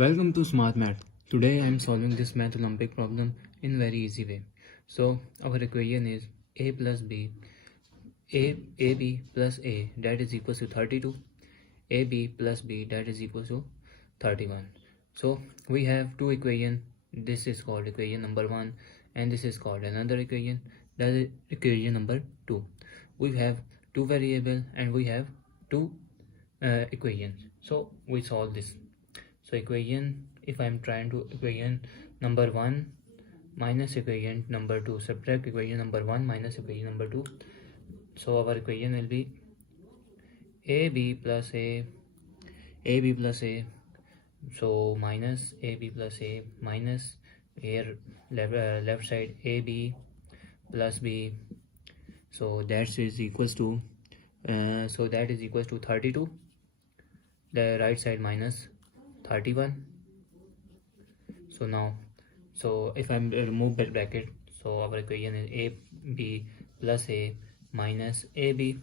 Welcome to Smart Math. Today I am solving this math Olympic problem in very easy way. So our equation is a plus b, ab plus a, that is equals to 32, ab plus b, that is equals to 31. So we have two equation. This is called equation number 1 and this is called another equation, that is equation number 2. We have two variable and we have two equations. So we solve this. So equation, if I am trying to equation number 1 minus equation number 2, subtract equation number 1 minus equation number 2. So our equation will be ab plus a, so minus ab plus a minus here left side ab plus b, so that is equals to 32, the right side minus 31. So if I remove bracket, so our equation is ab plus a minus ab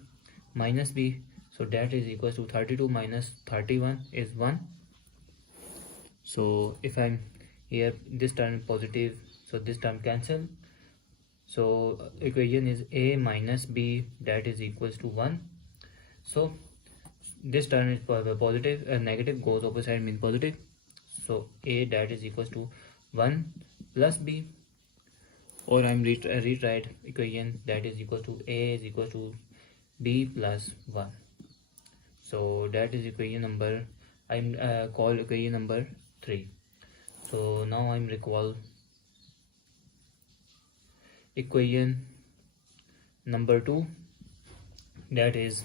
minus b, so that is equals to 32 minus 31 is 1. So if I'm here, this term positive, so this term cancel. So equation is a minus b, that is equals to 1. So this term is positive, negative goes opposite means positive. So a, that is equals to 1 plus b, or I'm rewrite equation, that is equal to a is equal to b plus 1. So that is equation number, I'm called equation number 3. So now I'm recall equation number 2, that is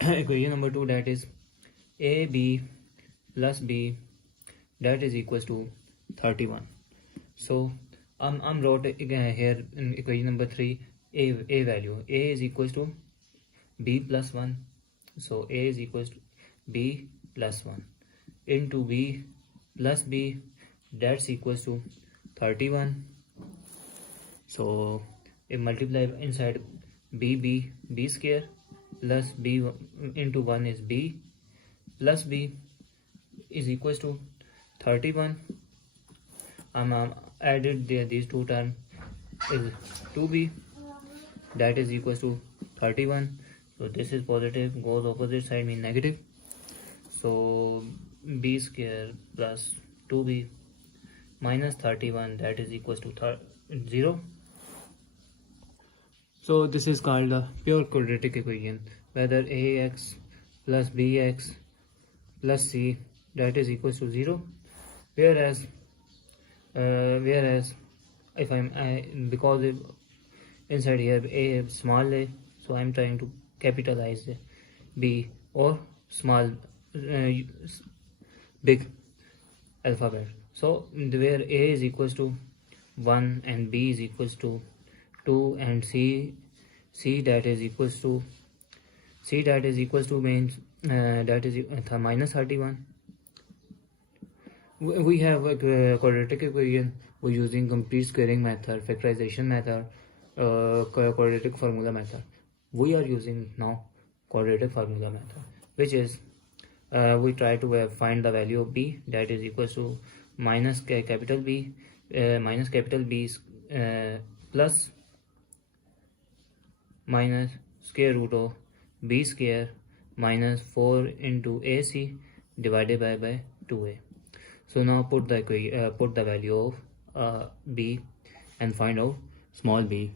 equation number 2, that is ab plus b, that is equals to 31. So I'm wrote here in equation number 3 a value, a is equals to b plus 1, so a is equals to b plus 1 into b plus b, that's equals to 31. So if multiply inside b square plus b into 1 is b plus b is equals to 31. Added these two terms is 2b, that is equals to 31. So this is positive, goes opposite side means negative. So b square plus 2b minus 31, that is equals to 0. So this is called a pure quadratic equation, whether ax plus bx plus c, that is equals to 0. Whereas if because if inside here a small a, so I'm trying to capitalize the b, or small big alphabet. So where a is equals to 1 and b is equals to 2 and c that is equals to means that is minus 31. We have a quadratic equation. We're using complete squaring method, factorization method, quadratic formula method. We are using now quadratic formula method, which is we try to find the value of b, that is equals to minus capital B plus minus square root of b square minus 4 into ac divided by 2a. So now put the value of b and find out small b.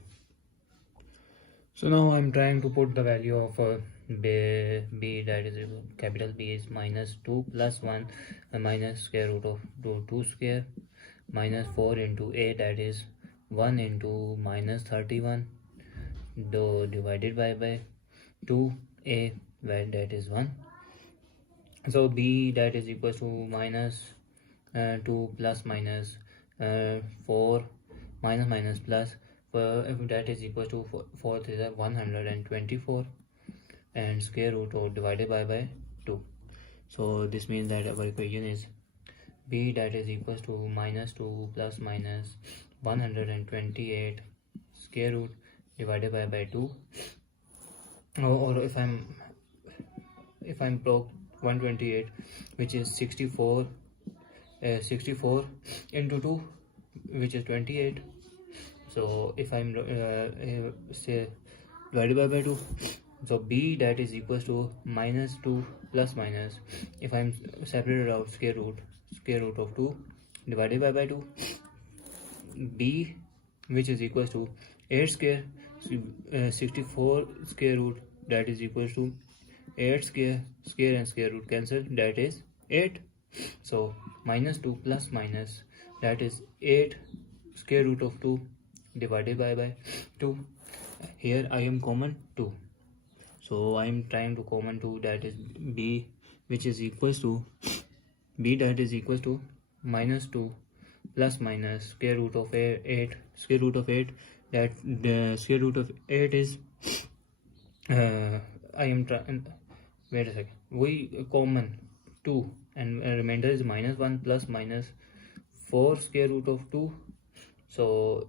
So now I'm trying to put the value of b, that is capital B is minus 2 plus 1 minus square root of 2 square minus 4 into a, that is 1 into minus 31 divided by 2a, where that is 1. So b, that is equals to minus 2 plus minus 4 minus plus, that is equal to 4 is 124 and square root of divided by 2. So this means that our equation is b, that is equals to minus 2 plus minus 128 square root divided by 2. Or if I'm broke 128, which is 64 64 into 2, which is 28. So if I'm say divided by 2, so b that is equals to minus 2 plus minus, if I'm separated out square root of 2 divided by 2, b which is equals to 8 square, so, 64 square root that is equals to 8 square and square root cancel, that is 8. So minus 2 plus minus, that is 8 square root of 2 divided by 2. Here I am common 2, so I am trying to common 2, that is b which is equals to b that is equals to minus 2 plus minus square root of 8, square root of 8, that the square root of 8 is I am trying, wait a second, we common 2 and remainder is minus 1 plus minus 4 square root of 2, so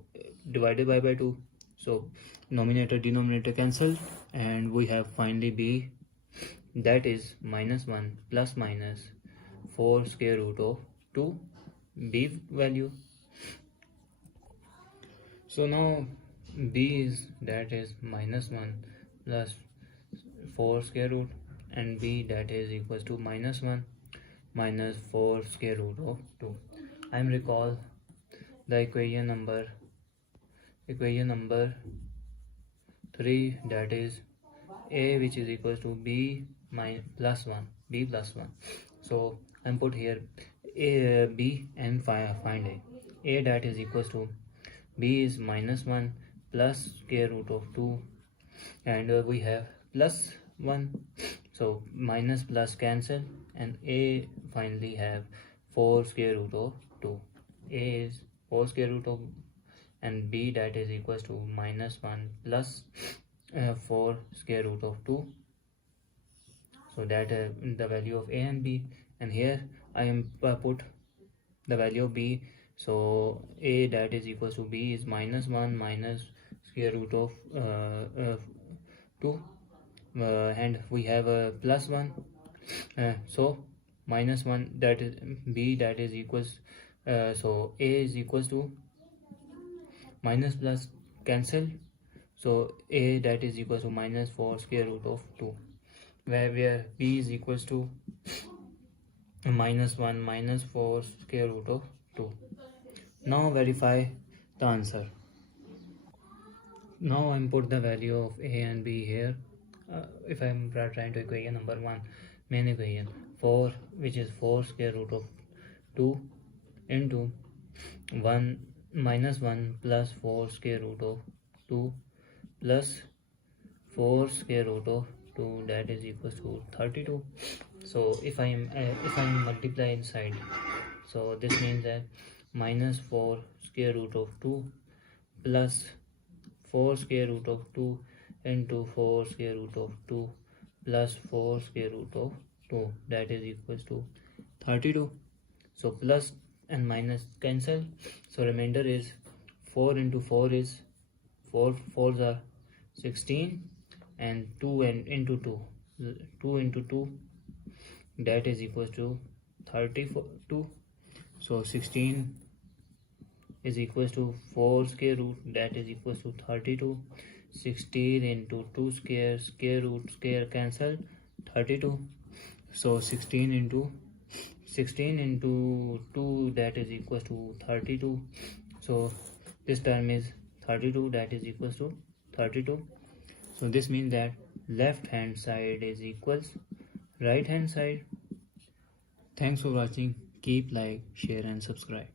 divided by 2, so numerator denominator cancel, and we have finally b that is minus 1 plus minus 4 square root of 2, b value. So now b is that is minus 1 plus 4 square root, and b that is equals to minus 1 minus 4 square root of 2. I am recall the equation number 3, that is a which is equals to b plus 1. So I'm put here a b and find a that is equals to b is minus 1 plus square root of 2, and we have plus 1, so minus plus cancel, and a finally have 4 square root of 2. A is 4 square root of, and b that is equals to minus 1 plus 4 square root of 2, so that the value of a and b, and here I am put the value of b, so a that is equals to b is minus 1 minus square root of 2, and we have a plus 1, so minus 1, that is b that is equals, so a is equals to minus plus cancel, so a that is equals to minus 4 square root of 2, where b is equals to minus 1 minus 4 square root of 2. Now verify the answer. Now I input the value of a and b here. If I am trying to equation number 1, main equation 4, which is 4 square root of 2 into 1 minus 1 plus 4 square root of 2 plus 4 square root of 2, that is equals to 32. So if I am multiply inside, so this means that minus 4 square root of 2 plus 4 square root of 2 into 4 square root of 2 plus 4 square root of 2, that is equals to 32. So plus and minus cancel, so remainder is 4 into 4 is 4 4s are 16, and 2 and into 2 into 2, that is equals to 32. So 16 is equals to 4 square root, that is equals to 32. 16 into 2 square root cancel, 32. So 16 into 2, that is equals to 32. So this term is 32, that is equals to 32. So this means that left hand side is equals right hand side. Thanks for watching. Keep like, share and subscribe.